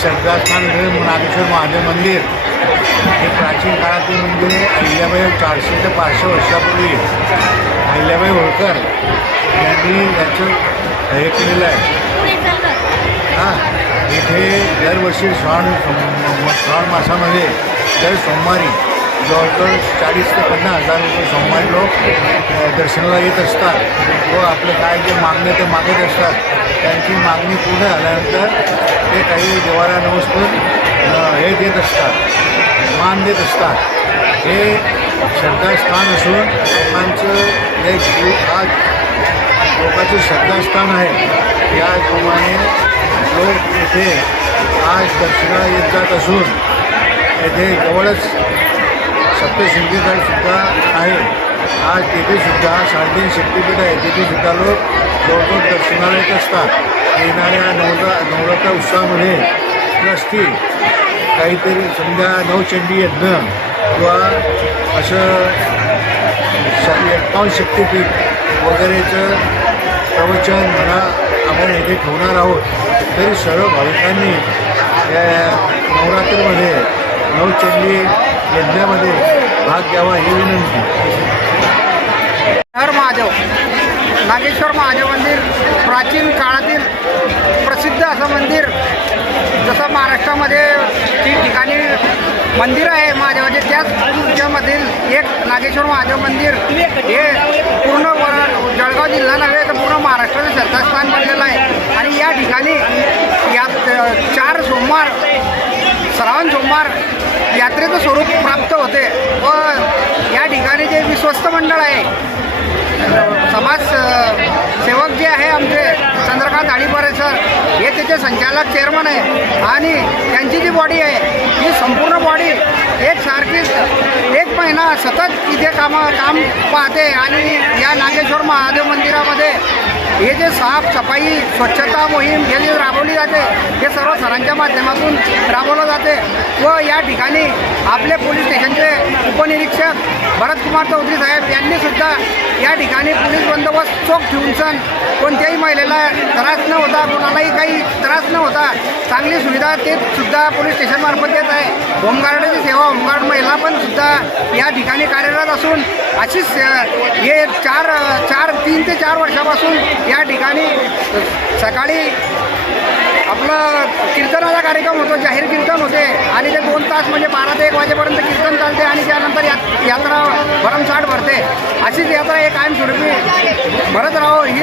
शब्दास्थान हे नागेश्वर महादेव मंदिर. हे प्राचीन काळातील मंदिर आहे. अहिल्याबाई चारशे ते पाचशे वर्षापूर्वी अहिल्याबाई होळकर यांनी याचं हे केलेलं आहे. हां इथे दरवर्षी श्रावण श्रावण मासामध्ये दर सोमवारी जवळजवळ चाळीस ते पन्नास हजार रुपये सोमवारी लोक दर्शनाला येत असतात. व आपलं काय जे मागणं ते मागत असतात त्यांची मागणी पूर्ण झाल्यानंतर ते काही देवाला नमस्कार हे देत असतात मान देत असतात हे श्रद्धास्थान असून लोकांचं हे आज लोकांचं श्रद्धास्थान आहे. याप्रमाणे लोक येथे आज दर्शना येत जात असून येथे जवळच सप्तशृंगीगड सुद्धा आहे. आज तिथे सुद्धा साडेतीन शक्तीपीठ आहे. तिथे सुद्धा लोक जवळजवळ दर्शनाला येत असतात. येणाऱ्या नवरा नवरात्र उत्सवामध्ये नसतील काहीतरी समजा नवचंडी यज्ञ किंवा असं श एकावन्न शक्तीपीठ वगैरेचं प्रवचन म्हणा आपण येथे ठेवणार आहोत. तरी सर्व भाविकांनी या नवरात्रीमध्ये नवचंडी यज्ञामध्ये भाग घ्यावा ही विनंती. हर महादेव. नागेश्वर महादेव मंदिर प्राचीन काळातील प्रसिद्ध असं मंदिर. जसं महाराष्ट्रामध्ये ठिकठिकाणी मंदिर आहे महादेवाचे त्याच त्यामधील एक नागेश्वर महादेव मंदिर. हे पूर्ण वर जळगाव जिल्हा नव्हे तर पूर्ण महाराष्ट्राचं श्रद्धास्थान बनलेलं आहे. आणि या ठिकाणी यात चार सोमवार श्रावण सोमवार यात्रेचं स्वरूप प्राप्त होते. व या ठिकाणी जे विश्वस्त मंडळ आहे समाज सेवक जे आहे आमचे चंद्रकांत आडीपारे सर हे त्याचे संचालक चेअरमन आहे. आणि त्यांची जी बॉडी आहे ही संपूर्ण बॉडी एकसारखीच एक महिना सतत इथे कामं काम पाहते. आणि या नागेश्वर महादेव मंदिरामध्ये हे जे साफसफाई स्वच्छता मोहीम हे जे राबवली जाते हे सर्व सरांच्या माध्यमातून राबवलं जाते व या ठिकाणी आपले पोलीस स्टेशनचे उपनिरीक्षक भरतकुमार चौधरी साहेब यांनी सुद्धा या ठिकाणी पोलीस बंदोबस्त चोख ठेवून सण कोणत्याही महिलेला त्रास न होता कोणालाही काही त्रास न होता चांगली सुविधा ते सुद्धा पोलीस स्टेशनमार्फत देत आहे. होमगार्डाची सेवा होमगार्ड महिला पण सुद्धा या ठिकाणी कार्यरत असून अशीच हे चार चार तीन ते चार वर्षापासून या ठिकाणी सकाळी आपलं कीर्तनाचा कार्यक्रम होतो जाहीर कीर्तन होते. आणि ते दोन तास म्हणजे बारा ते एक वाजेपर्यंत कीर्तन चालते आणि त्यानंतर या यात्रा भरमसाठ भरते. अशीच यात्रा हे कायमस्वरूपी भरत राहो ही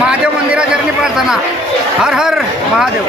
महादेव मंदिराचरणी प्रार्थना. हर हर महादेव.